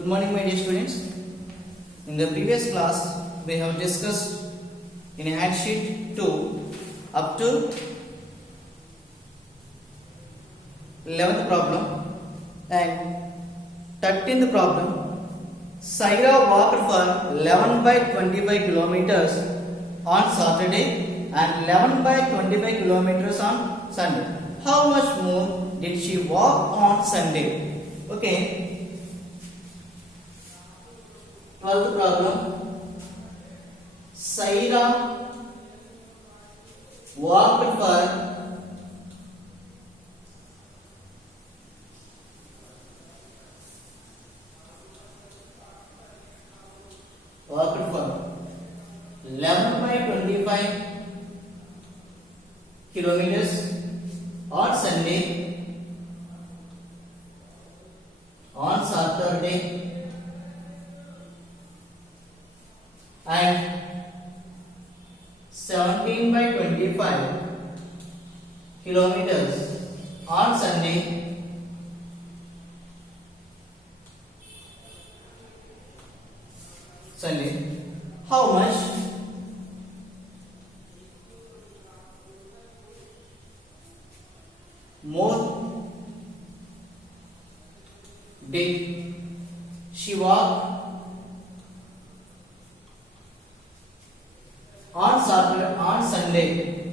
Good morning, my dear students. In the previous class, we have discussed in Handsheet 2 up to 11th problem and 13th problem. Saira walked for 11 by 25 kilometers on Saturday and 11 by 25 kilometers on Sunday. How much more did she walk on Sunday? Okay. 12th problem. Saira walked for 11 by 25 kilometers on Sunday, on Saturday, and 17 by 25 kilometers on Sunday, how much more did she walk on Saturday,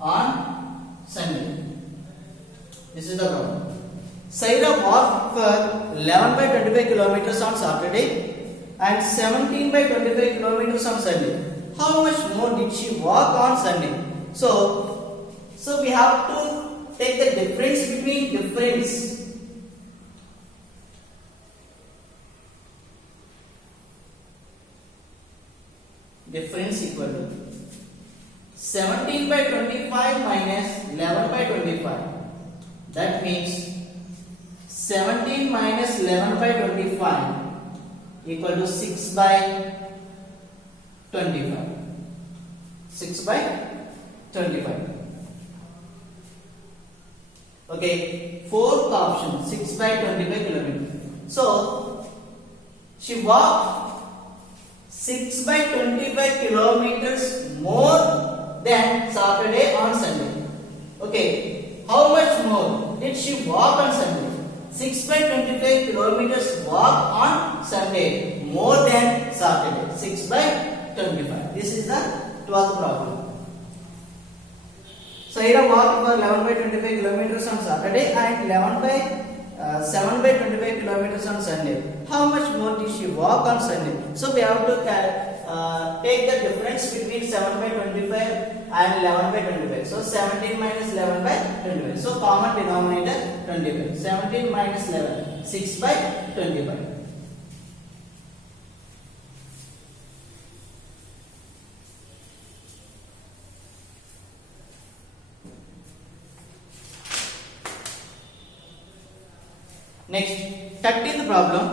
on Sunday. This is the problem. Saira walked for 11 by 25 kilometers on Saturday and 17 by 25 kilometers on Sunday. How much more did she walk on Sunday? So we have to take the difference between difference. Difference equal to 17 by 25 minus 11 by 25. That means 17 minus 11 by 25 equal to 6 by 25. 6 by 25. Okay, fourth option, 6 by 25 kilometers. So she walked 6 by 25 kilometers more than Saturday on Sunday. Okay, how much more did she walk on Sunday? 6 by 25 kilometers walk on Sunday more than Saturday. 6 by 25. This is the 12th problem. Saira walked for 11 by 25 kilometers on Saturday and 7 by 25 kilometers on Sunday. How much more did she walk on Sunday? So we have to take the difference between 7 by 25 and 11 by 25. So 17 minus 11 by 25. So common denominator 25. 17 minus 11, 6 by 25. Next, 13th problem.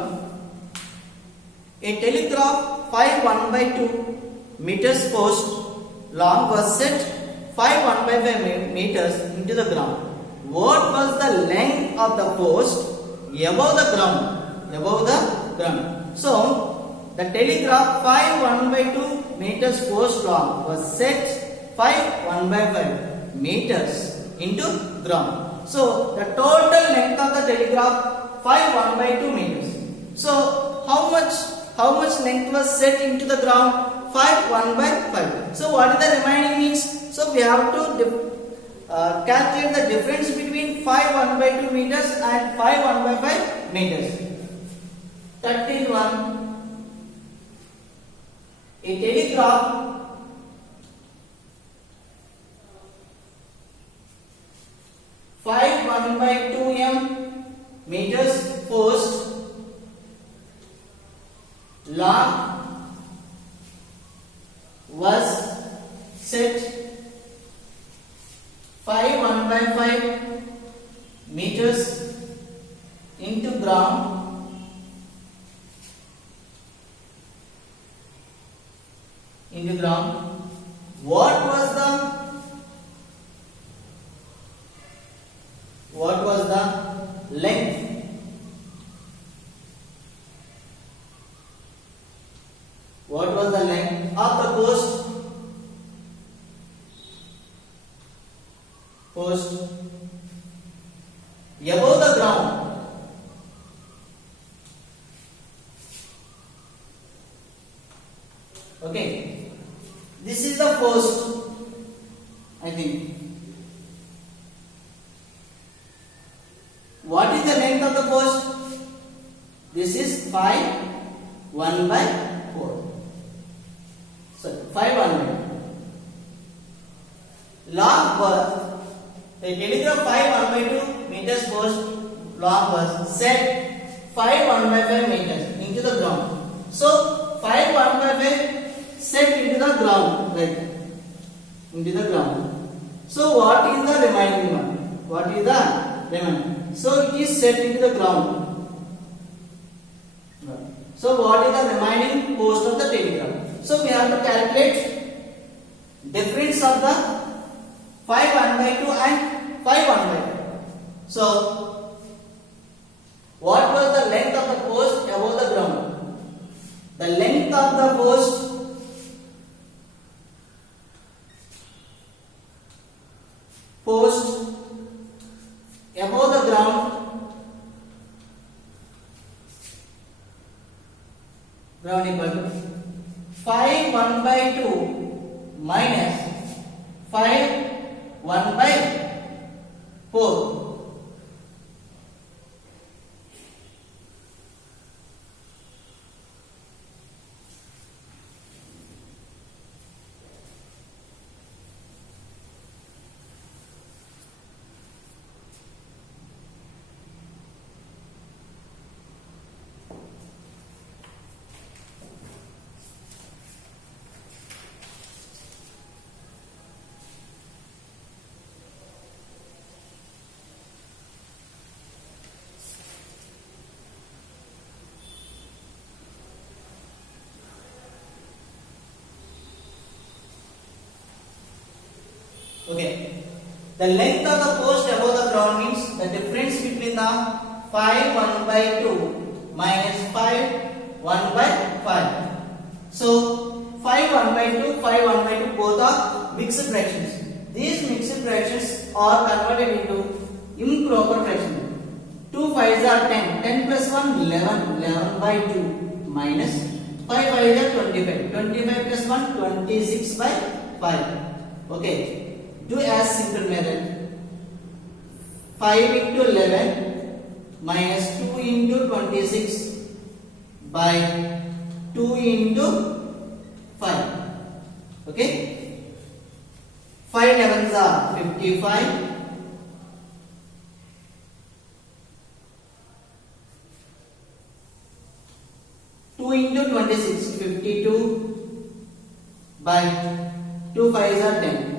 A telegraph 5 1 by 2 meters post long was set 5 1 by 5 meters into the ground. What was the length of the post above the ground? Above the ground. So, the telegraph 5 1 by 2 meters post long was set 5 1 by 5 meters into ground. So, the total length of the telegraph 5 1 by 2 meters. So how much length was set into the ground? 5 1 by 5. So what is the remaining means? So we have to calculate the difference between 5 1 by 2 meters and 5 1 by 5 meters. 31. A telegraph (5 1 by 2 meters post long was set 5 1 by 5 meters into ground What was the length post above the ground. Okay, this is the post, I think. What is the length of the post? This is 5 1 by 4. So 5 1 by 4. Long was a telegraph 5 1 by 2 meters post long was set 5 1 by 5 meters into the ground. So 5 1 by 5 set into the ground, right? Into the ground. So what is the remaining one? What is the remaining? So it is set into the ground. So what is the remaining post of the telegraph? So we have to calculate difference of the 5 1 by 2 and 5 1 by 2. So what was the length of the post above the ground? The length of the post above the ground equal to 5 1 by 2 minus 5 1 by 4. Okay, the length of the post above the ground means the difference between the 5 1 by 2 minus 5 1 by 5. So 5 1 by 2, 5 1 by 2 both are mixed fractions. These mixed fractions are converted into improper fractions. 2 5s are 10, 10 plus 1 11, 11 by 2 minus 5 5s are 25, 25 plus 1 26 by 5. Okay, do as simple method. 5 into 11 minus 2 into 26 by 2 into 5. Okay, 5 11s are 55. 2 into 26 52 by 2 5s are 10.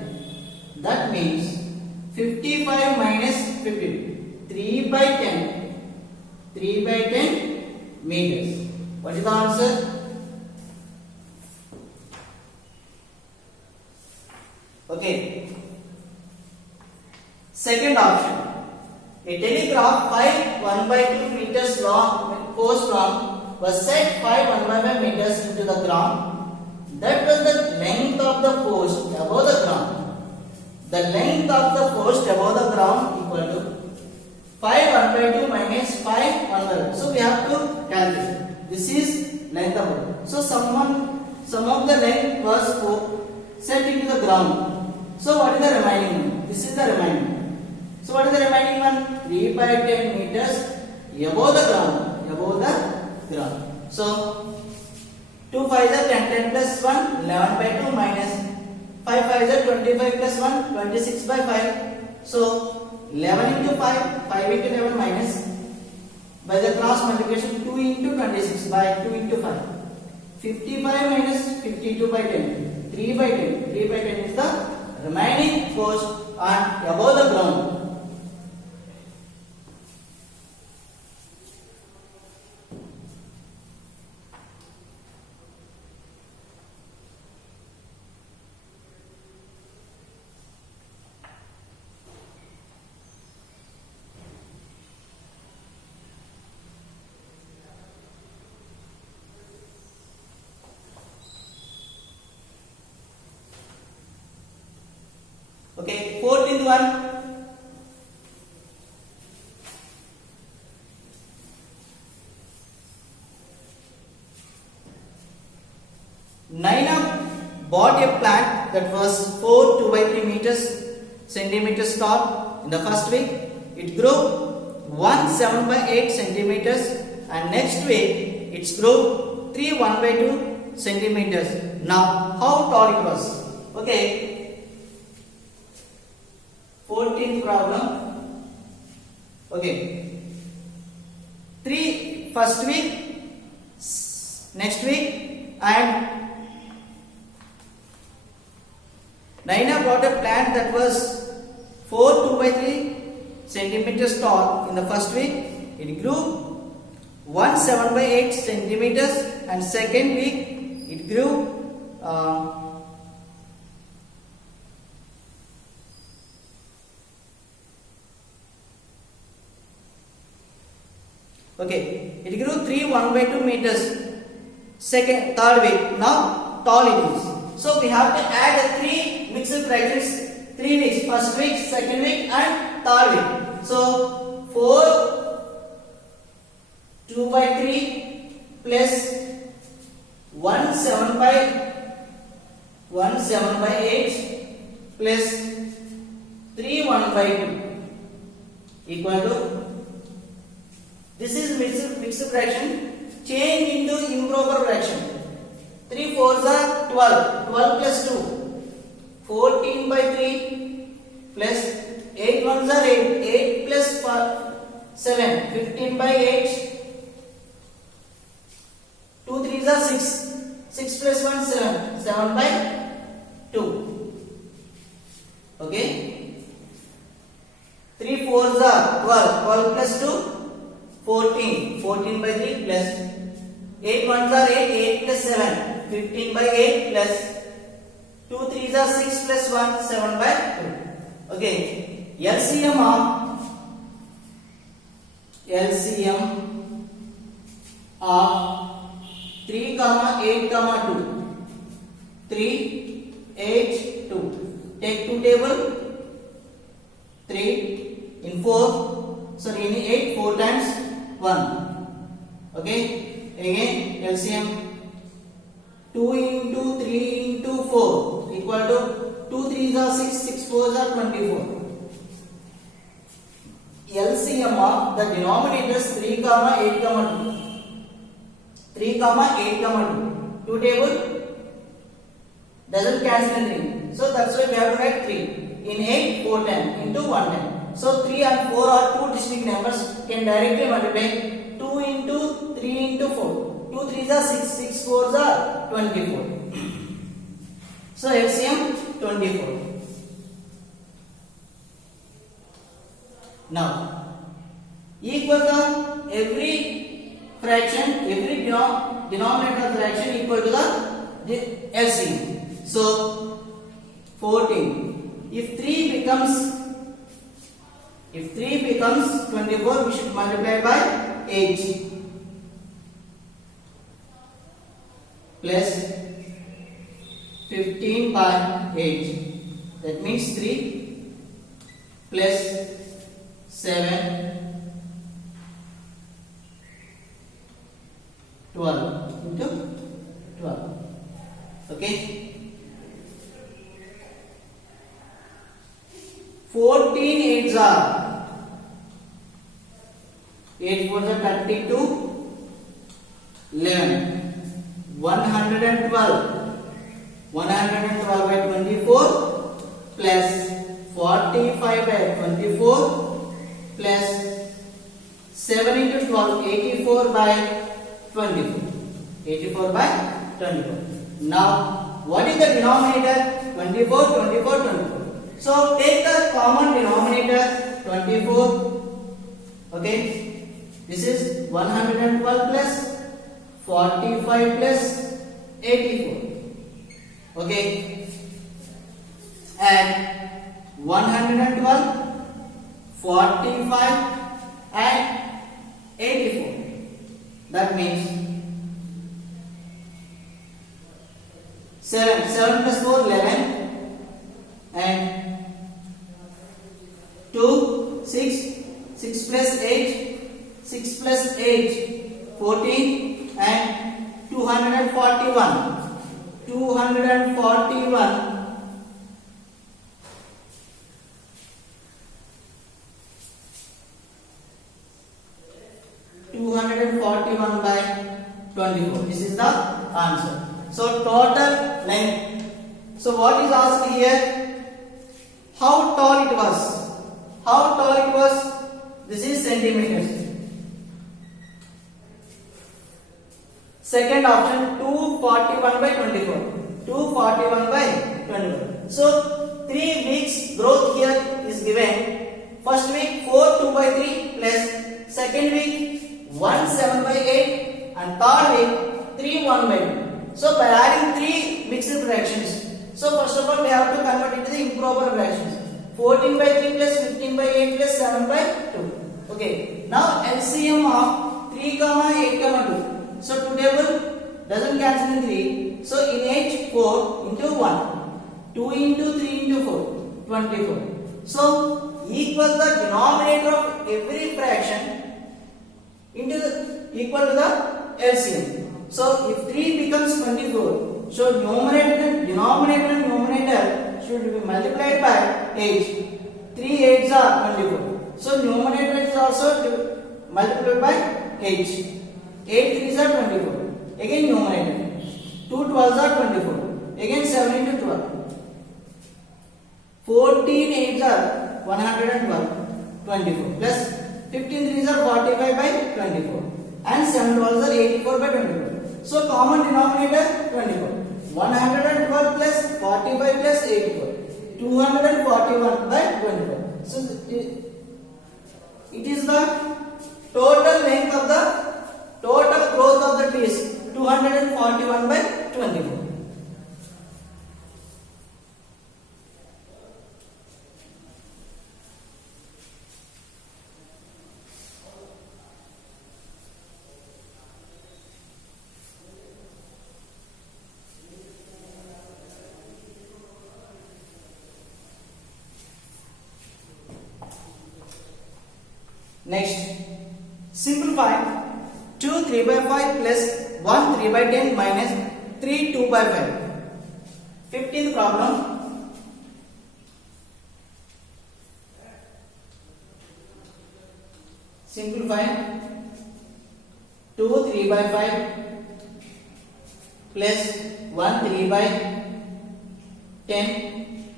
That means 55 minus 50, 3 by 10, 3 by 10 meters. What is the answer? Okay. Second option. A telegraph 5 1 by 2 meters long, post long, was set 5 1 by 5 meters into the ground. That was the length of the post above the ground. The length of the post above the ground equal to 5 1 by 2 minus 5 1 by 2. So we have to calculate. This is length of it. So some of the length was set into the ground. So what is the remaining one? This is the remaining one. So what is the remaining one? 3 by 10 meters above the ground. Above the ground. So 2 5s are 10, 10 plus 1 11 by 2 minus 5 5s are 25 plus 1 26 by 5. So 11 into 5, 5 into 11 minus by the cross multiplication 2 into 26 by 2 into 5. 55 minus 52 by 10, 3 by 10. 3 by 10 is the remaining post and above the ground. Okay, 14th one. bought a plant that was 4 2 by 3 meters centimeters tall in the first week. It grew 1 7 by 8 centimeters, and next week it grew 3 1 by 2 centimeters. Now how tall it was? Okay. 14th problem. Okay. 3 first week, next week, and Naina bought a plant that was 4 2 by 3 centimeters tall in the first week. It grew 1 7 by 8 centimeters, and second week it grew it grew 3 1 by 2 meters third week. Now tall it is. So we have to add the 3 mixed fractions, 3 weeks, first week, second week, and third week. So 4 2 by 3 plus 1 7 by 8 plus 3 1 by 2 equal to, this is mixed fraction, change into improper fraction. 3 4s are 12, 12 plus 2, 14 by 3 plus 8 1s are 8, 8 plus 7, 15 by 8, 2 3s are 6, 6 plus 1 7, 7 by 2. Okay. 3 4s are 12, 12 plus 2, 14, 14 by 3 plus 8 1s are 8, 8 plus 7, 15 by 8 plus 2 3s are 6 plus 1, 7 by 2. Okay. LCM of 3 comma 8 comma 2, 3 8 2. Take 2 table, 3 in 4, sorry, in 8 4 times 1. Okay. Again LCM 2 into 3 into 4 equal to 2 3s are 6, 6 4s are 24. LCM of the denominators 3 comma 8 comma 2. 3 comma 8 comma 2. 2 table doesn't cancel anything. So that's why we have to write 3. In 8 4 10 into 1 10. So 3 and 4 are 2 distinct numbers. Can directly multiply. 2 into 3 into 4. 2 3s are 6, 6 4s are 24. So LCM 24. Now equal to every fraction, every denominator fraction equal to the LCM. So 14. If 3 becomes 24, we should multiply by 8 plus 15 by 8. That means 3 plus 7 12 into 12. Okay. 14 8s are 8 4s are 32, 11, 112 by 24 plus 45 by 24 plus 7 into 12, 84 by 24. 84 by 24. Now what is the denominator? 24 24 24. So take the common denominator 24. Okay, this is 112 plus 45 plus 84. Okay, and 112, 45 and 84. That means 7 plus 4 11 and 2 6 plus 8 6 plus 8 14 and 241 241 by 24. This is the answer. So total length. So what is asked here? How tall it was? How tall it was? This is centimeters. Second option 241 by 24. 241 by 24. So 3 weeks growth here is given. First week 4 2 by 3 plus second week 1 7 by 8 and third week 3 1 by 2. So by adding 3 mixed fractions. So first of all we have to convert it to the improper fractions. 14 by 3 plus 15 by 8 plus 7 by 2. Okay. Now LCM of 3 comma 8 comma 2. So 2 table doesn't cancel in 3. So in 8 4 into 1. 2 into 3 into 4 24. So equal the denominator of every fraction into the equal to the LCM. So if 3 becomes 24, so numerator and denominator should be multiplied by 8. 3 8s are 24. So numerator is also multiplied by 8. 8 3s are 24. Again numerator. 2 12s are 24. Again 7 into 12. 14 8s are 112. 24 plus 15 3s are 45 by 24 and 7 12s are 84 by 24. So common denominator 24. 112 plus 45 plus 84. 241 by 24. So it is the total length of the total growth of the trees 241 by 24. Next, simplify 2 3 by 5 plus 1 3 by 10 minus 3 2 by 5. 15th problem. Simplify 2 3 by 5 plus 1 3 by 10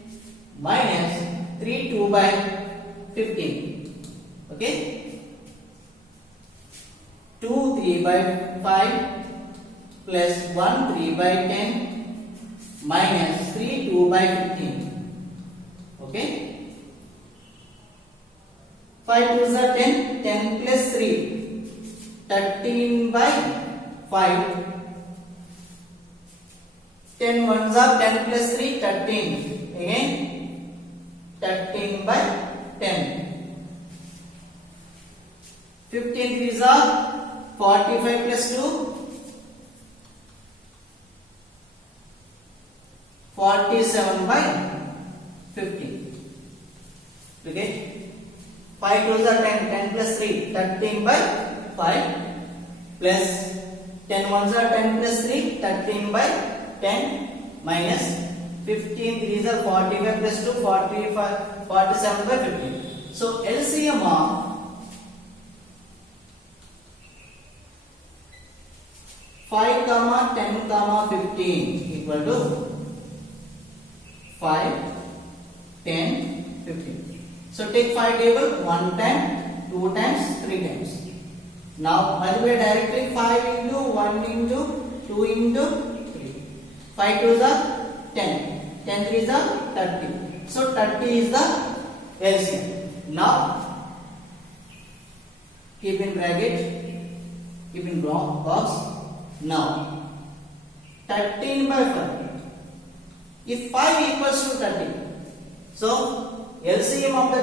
minus 3 2 by 15. Okay, 2 3 by 5 plus 1 3 by 10 minus 3 2 by 15. Okay, 5 2s are 10, 10 plus 3 13 by 5, 10 ones are 10 plus 3 13, again 13 by 10. 15 3s are 45 plus 2 47 by 50. Okay, 5 2s are 10, 10 plus 3 13 by 5 plus 10 ones are 10 plus 3 13 by 10 minus 15 3s are 45 plus 2 45 47 by 50. So LCM of 5 comma 10 comma 15 equal to 5 10 15. So take 5 table 1 time 2 times 3 times. Now multiply directly 5 into 1 into 2 into 3. 5 2s are 10, 10 3s are 30. So 30 is the LCM. Now keep in bracket, keep in box. Now 13 by 5. If 5 equals to 30, so LCM of the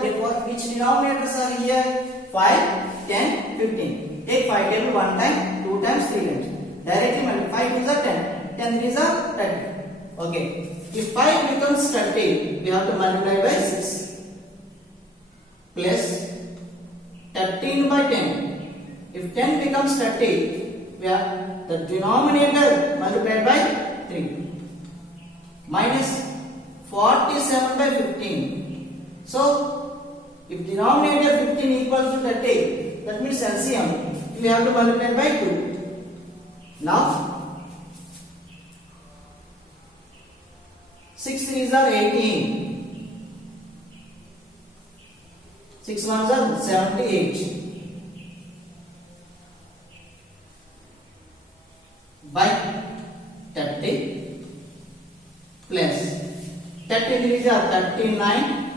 which denominators are here? 5, 10, 15. Take 5 table 1 time, 2 times, 3 times. Directly multiply. 5 is a 10, 10 3s are 30. Okay. If 5 becomes 30, we have to multiply by 6 plus 13 by 10. If 10 becomes 30, we have the denominator multiplied by 3. minus 47 by 15. So if denominator 15 equals to 30, that means LCM we have to multiply by 2. Now 6 3s are 18, 6 1s are 78 by 30 plus 33s are 39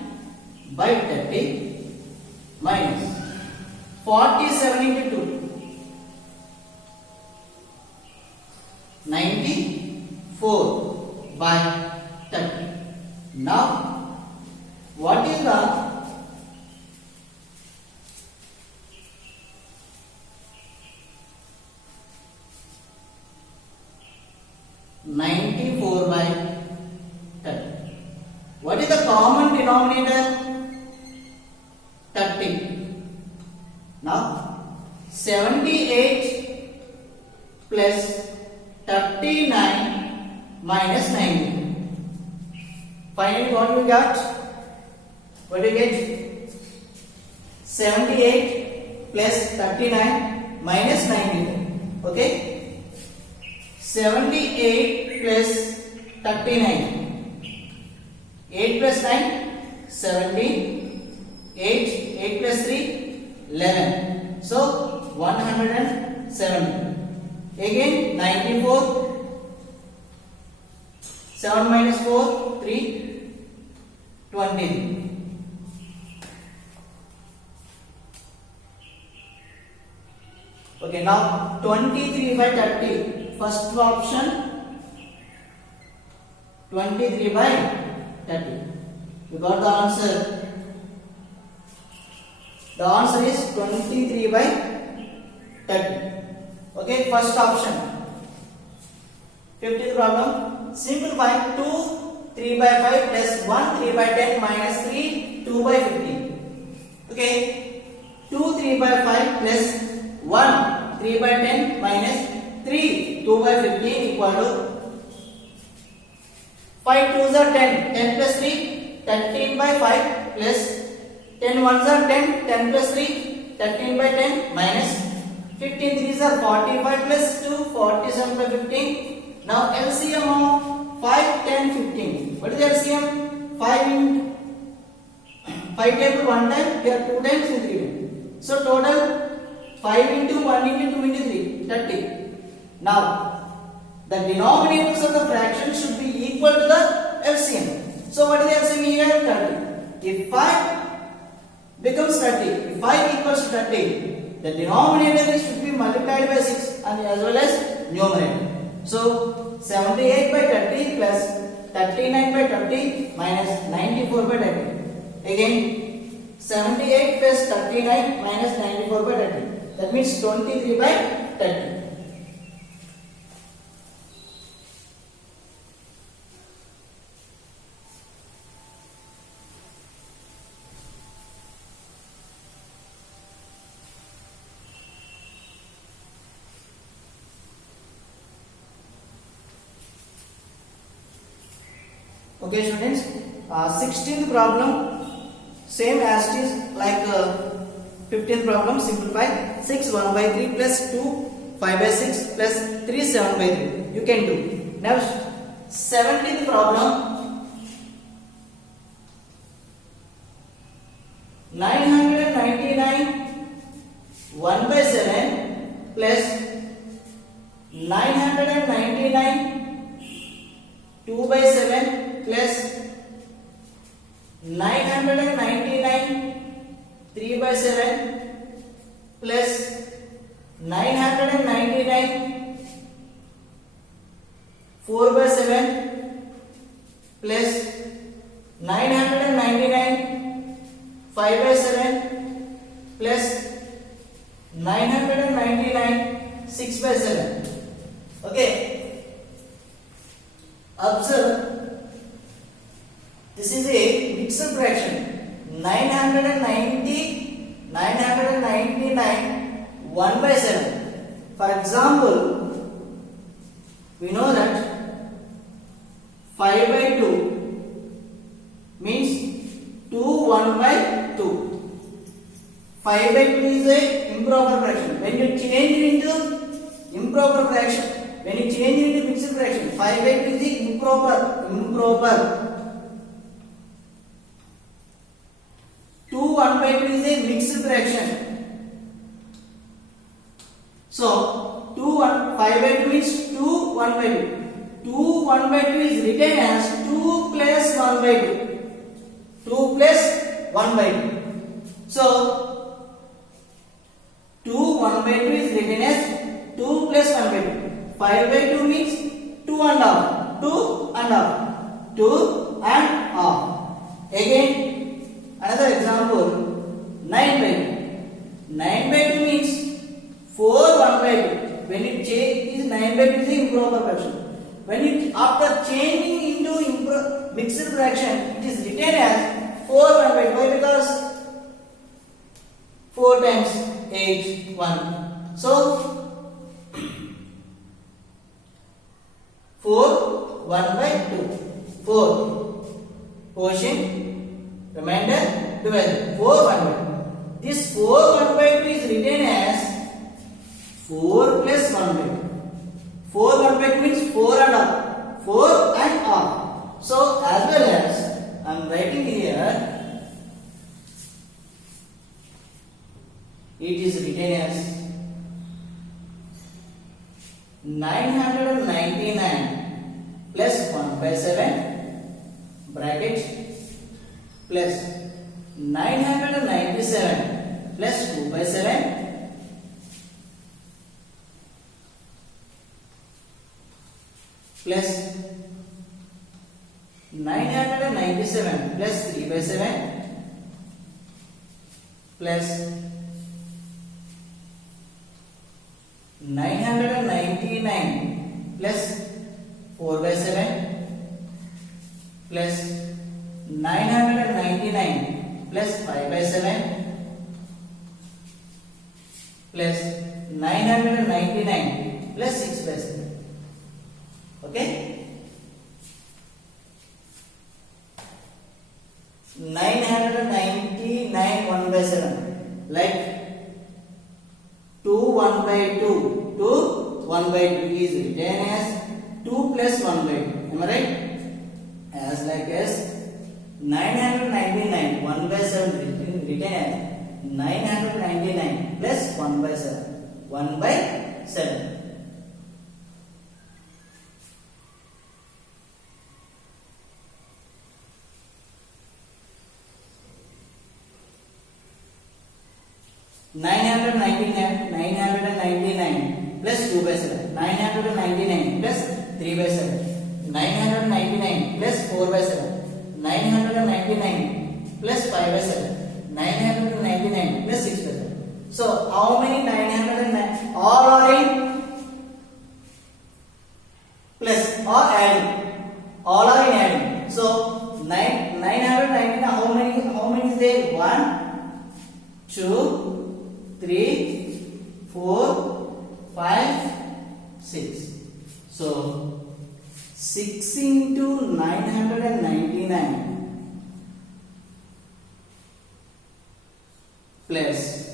by 30 minus 47 into 2 94 by 30. Now what is the by 30? What is the common denominator? 30. Now 78 plus 39 minus 90. Finally what we got? What do you get? 78 plus 39 minus 90. Okay? 78 plus 39. 8 plus 9, 17. 8 plus 3, 11. So 107. Again 94. 7 minus 4, 3. 20. Okay, now 23 by 30. First option 23 by 30. You got the answer. The answer is 23 by 30. Okay, first option. 50th problem. Simplify 2 3 by 5 plus 1 3 by 10 minus 3 2 by 15. Okay, 2 3 by 5 plus 1 3 by 10 minus 3 2 by 15 equal to 5 2s are 10, 10 plus 3, 13 by 5 plus 10 1s are 10, 10 plus 3, 13 by 10 minus 15 3s are 45 plus 2, 47 by 15. Now LCM of 5, 10, 15. What is LCM? 5 in 5 table 1 time, here 2 times and 3 times. So total 5 into 1 into 2 into 3, 30. Now the denominators of the fraction should be equal to the LCM. So what is the LCM here? 30. If 5 becomes 30, if 5 equals to 30, the denominator should be multiplied by 6 and as well as numerator. So 78 by 30 plus 39 by 30 minus 94 by 30. Again 78 plus 39 minus 94 by 30. That means 23 by 30. Okay students, 16th problem same as it is like 15th problem. Simplify 6 1 by 3 plus 2 5 by 6 plus 3 7 by 3. You can do. Now 17th problem 999 1 by 7 plus 999 2 by 7 plus 999 3 by 7 plus 999 4 by 7 plus 999 5 by 7 plus 999 6 by 7. Okay, observe, this is a mixed fraction. 999 1 by 7. For example, we know that 5 by 2 means 2 1 by 2. 5 by 2 is a improper fraction. When you change into improper fraction, when you change into mixed fraction, 5 by 2 is the improper. 2 1 by 2 is a mixed fraction. So 5 by 2 means 2 1 by 2. 2 1 by 2 is written as 2 plus 1 by 2. 2 plus 1 by 2. So 2 1 by 2 is written as 2 plus 1 by 2. 5 by 2 means 2 and half. 2 and half. 2 and half. Again, another example, 9 by 2. 9 by 2 means 4 1 by 2. When it change is 9 by 2 is the improper fraction. When it after changing into mixed fraction, it is written as 4 1 by 2. Why? Because 4 times 8 1. So 4 1 by 2. 4 quotient remainder divided 4 1 by 2. This 4 1 by 2 is written as 4 plus 1 by 2. 4 1 by 2 means 4 and half. 4 and half. So as well as I am writing here, it is written as 999 plus 1 by 7 bracket plus 997 plus 2 by 7 plus 997 plus 3 by 7 plus 999 plus 4 by 7 plus 999 plus 5 by 7 plus 999 plus 6 by 7. Okay? 999 1 by 7. Like 2 1 by 2 to 1 by 2 is written as 2 plus 1 by 2. Am I right? As like as 999 1 by 7 written as 999 plus 1 by 7. 1 by 7. Nine hundred 999 plus 2 by 7. 999 plus 3 by 7. 999 plus 4 by 7. 999 plus 5 by 7. 999 plus 6 by 7. So how many 909? All are in plus or adding. All are in adding. So 999 how many is there? 1 2 3 4 5 6. So 6 into 999 plus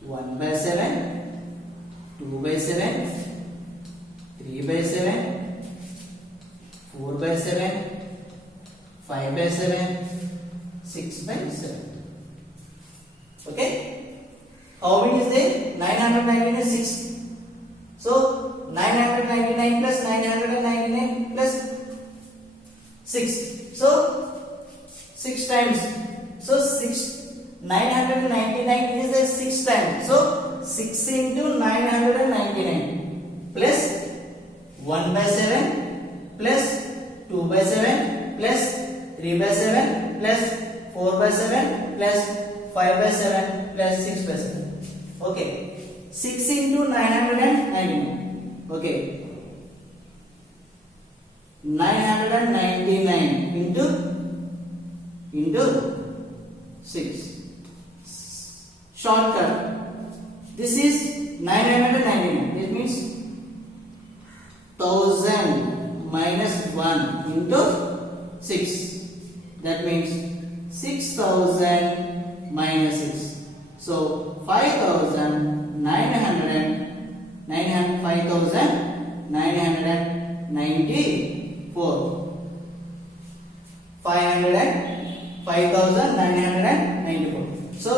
1 by 7, 2 by 7, 3 by 7, 4 by 7, 5 by 7, 6 by 7. Okay? How many is there? 999 is 6. So 999 plus 999 plus 6. So 6 times. So 999 is the 6 times. So 6 into 999 plus 1 by 7 plus 2 by 7 plus 3 by 7 plus 4 by 7 plus 5 by 7 plus 6 by 7. Okay. 6 into 999. Okay. 999 into 6. Shortcut. This is 999. It means 1000 minus 1 into 6. That means 6000 minus 6. So 5994. 5994. So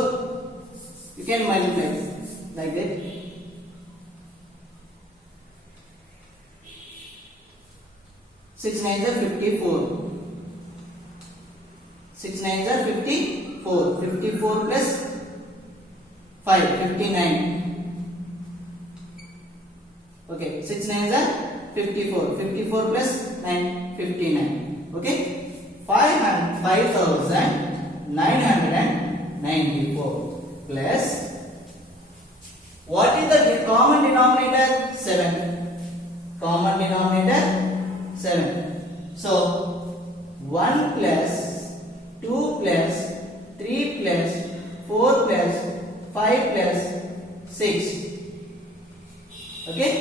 you can multiply like that. 6 9s are 54. 6 9s are 54. 54 plus 5, 59. Okay, 6 9s are 54. 54 plus 9, 59. Okay, 5994 plus, what is the common denominator? 7. Common denominator 7. So 1 plus 2 plus 3 plus 4 plus 5 plus 6. Okay,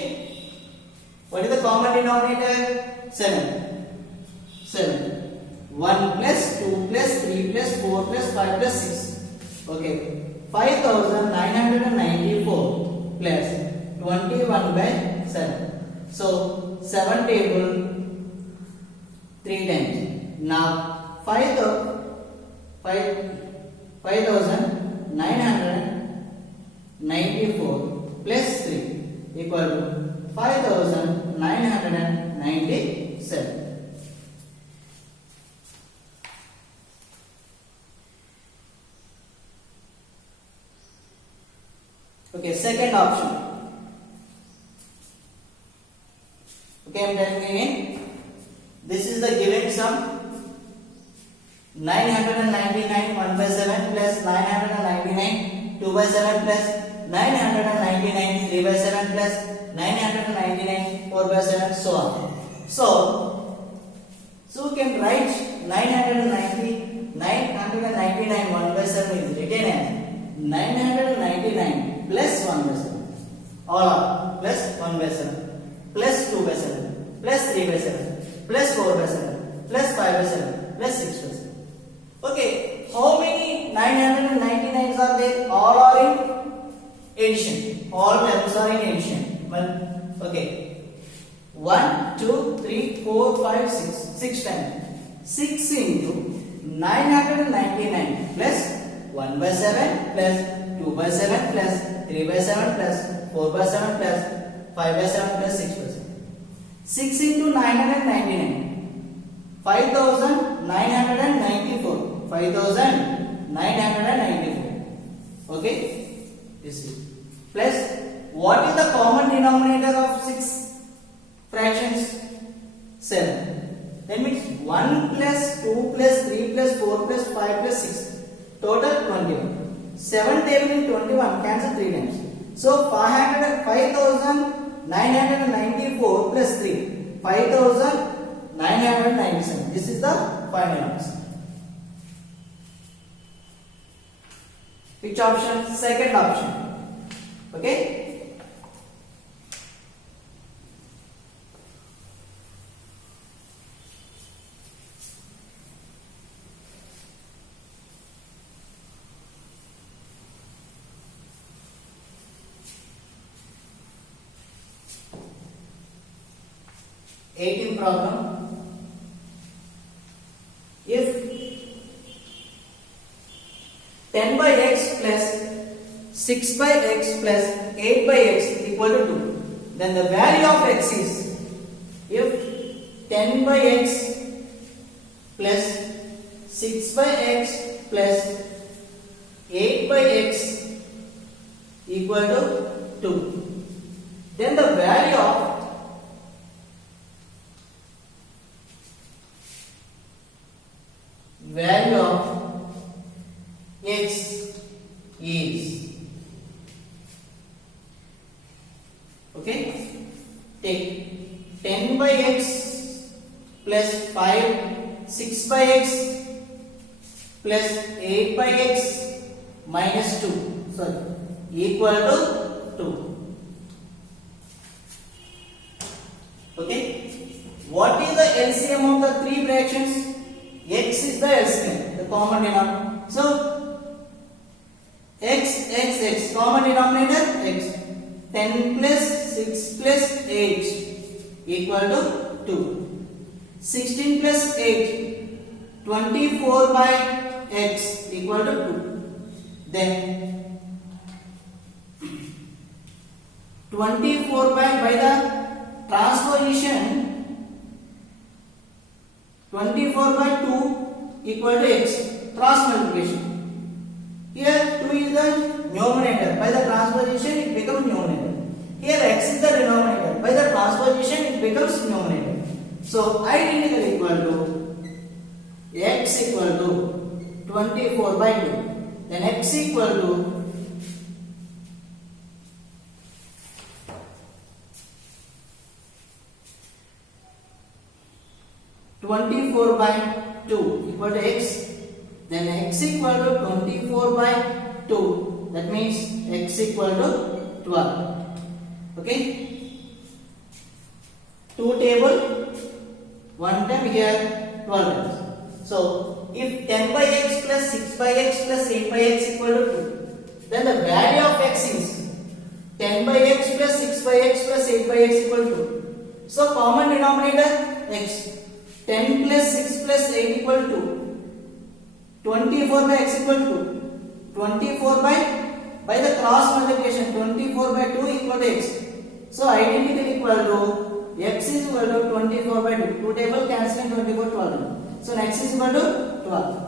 what is the common denominator? 7. 1 plus 2 plus 3 plus 4 plus 5 plus 6. Okay, 5994 plus 21 by 7. So 7 table 3 times. Now 5994 plus 3 equal to 5997. Okay, second option. Okay, I am telling again. This is the given sum. 999 1 by 7 plus 999 2 by 7 plus 999 3 by 7 plus 999 4 by 7, so on. So we can write 999 1 by 7 is written as 999 plus 1 by 7, all are plus 1 by 7 plus 2 by 7 plus 3 by 7 plus 4 by 7 plus 5 by 7 plus 6 by 7. Okay, how many 999s are there? All are in addition. All terms are in addition. Okay, 1 2 3 4 5 6 times. 6 into 999 plus 1 by 7 plus 2 by 7 plus 3 by 7 plus 4 by 7 plus 5 by 7 plus 6 by 7. 6 into 999, 5994. 5994. Okay, this is plus, what is the common denominator of 6 fractions? 7. That means 1 plus 2 plus 3 plus 4 plus 5 plus 6. Total 21. 7 table in 21, cancel 3 times. So 5994 plus 3, 5997. This is the final answer. Which option? Second option. Okay. Eighteenth problem. If 10 by x plus 6 by x plus 8 by x equal to 2, then the value of x is, if 10 by x plus 6 by x plus 8 by x equal to 2, then the value of x is, okay, take 10 by x plus 6 by x plus 8 by x minus 2, sorry, equal to 2. Okay, What is the LCM of the three fractions? X is the LCM, the common denominator. So x common denominator x. 10 plus 6 plus 8 equal to 2. 16 plus 8, 24 by x equal to 2. Then 24 by the transposition, 24 by 2 equal to x, cross multiplication. Here 2 is the numerator, by the transposition it becomes numerator. Here x is the denominator, by the transposition it becomes numerator. So identical equal to x equal to 24 by 2. Then x equal to 24 by 2 equal to x. Then x equal to 24 by 2. That means x equal to 12. Okay. 2 table, 1 time here 12 times. So if 10 by x plus 6 by x plus 8 by x equal to 2, then the value of x is 10 by x plus 6 by x plus 8 by x equal to 2. So common denominator x. 10 plus 6 plus 8 equal to 24 by x equal to 24 by the cross multiplication 24 by 2 equal to x. So identical equal to x is equal to 24 by 2. 2 table cancelling 24 12. So x is equal to 12.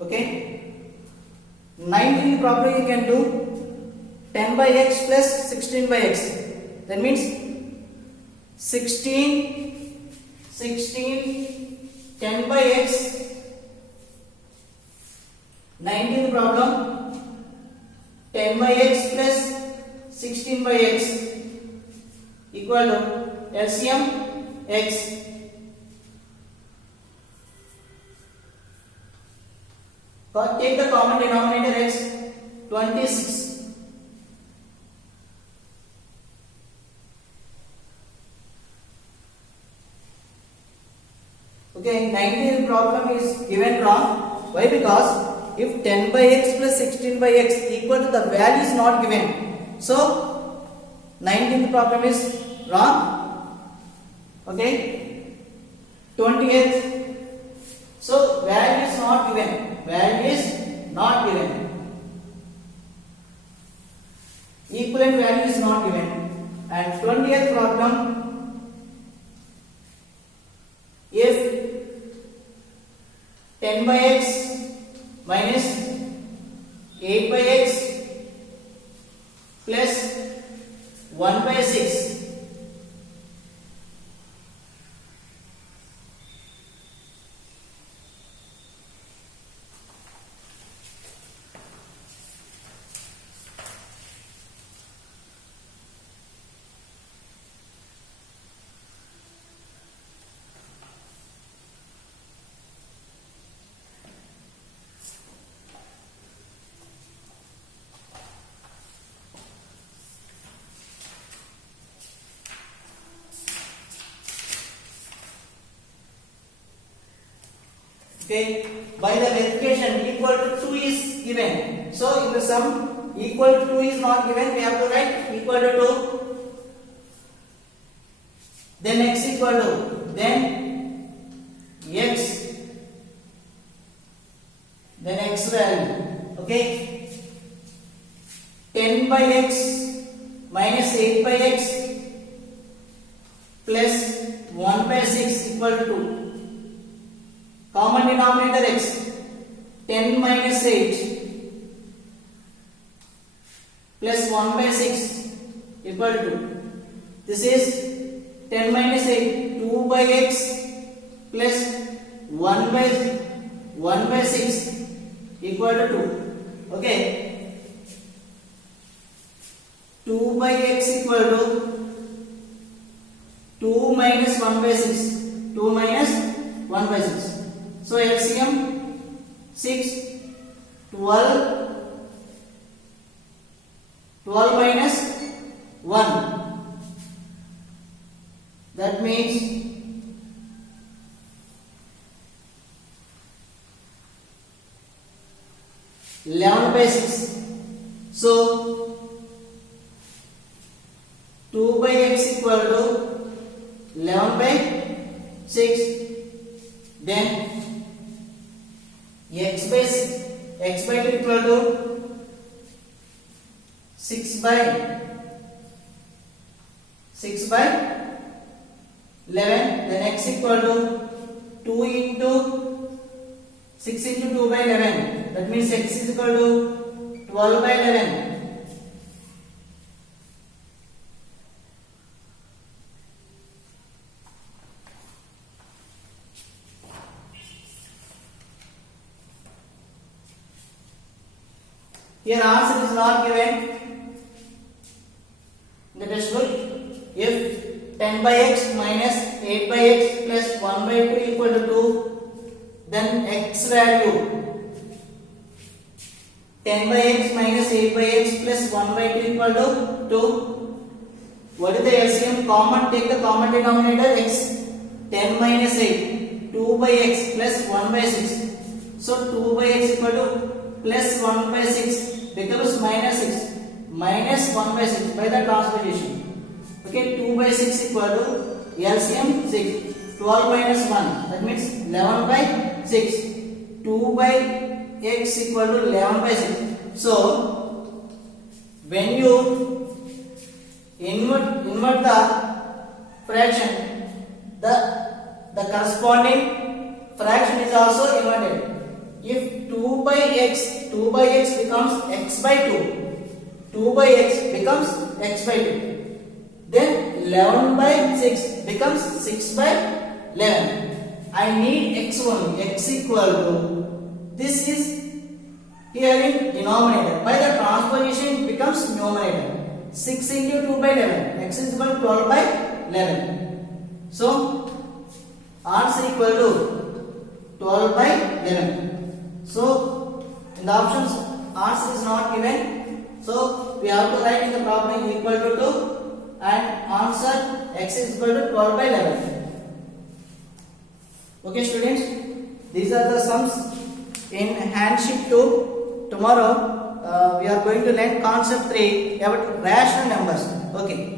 Okay. 19th problem you can do 10 by x plus 16 by x. That means 16, 10 by x. 19th problem 10 by x plus 16 by x equal to LCM x. Take the common denominator x, 26. Okay, 19th problem is given wrong. Why? Because if 10 by x plus 16 by x equal to the value is not given, so 19th problem is wrong. Okay, 20th. So value is not given. Value is not given. Equivalent value is not given. And 20th problem, if 10 by x minus 8 by x plus 1 by 6 Okay, by the verification equal to 2 is given. So in the sum equal to 2 is not given, we have to write equal to 2. Then x equal to, then x, then x value. Okay, 10 by x minus 8 by x plus 1 by 6 equal to 2. Common denominator x, 10 minus 8 plus 1 by 6 equal to 2. This is 10 minus 8, 2 by x plus 1 by 6 equal to 2. Okay. 2 by x equal to 2 minus 1 by 6. 2 minus 1 by 6. So LCM 6, 12, 12 minus 1. That means 11 by 6. So 2 by x equal to 11 by 6. Then x by 2 equal to 6 by 11. Then x equal to 2 into 6 into 2 by 11. That means x is equal to 12 by 11. Here answer is not given in the textbook. If 10 by x minus 8 by x plus 1 by 2 equal to 2, then x value 10 by x minus 8 by x plus 1 by 2 equal to 2. What is the LCM? Common, take the common denominator x. 10 minus 8, 2 by x plus 1 by 6. So 2 by x equal to plus 1 by 6 becomes minus 6. Minus 1 by 6 by the transposition. Okay, 2 by 6 equal to LCM 6. 12 minus 1, that means 11 by 6. 2 by x equal to 11 by 6. So when you invert the fraction, the corresponding fraction is also inverted. If 2 by x becomes x by 2, 2 by x becomes x by 2. Then 11 by 6 becomes 6 by 11. I need x only. X equal to, this is here in denominator. By the transposition it becomes numerator. 6 into 2 by 11. X is equal to 12 by 11. So answer equal to 12 by 11. So in the options answer is not given. So we have to write in the problem equal to 2 and answer x is equal to 12 by 11. Okay students, these are the sums in handsheet 2. Tomorrow we are going to learn concept 3 about rational numbers. Okay.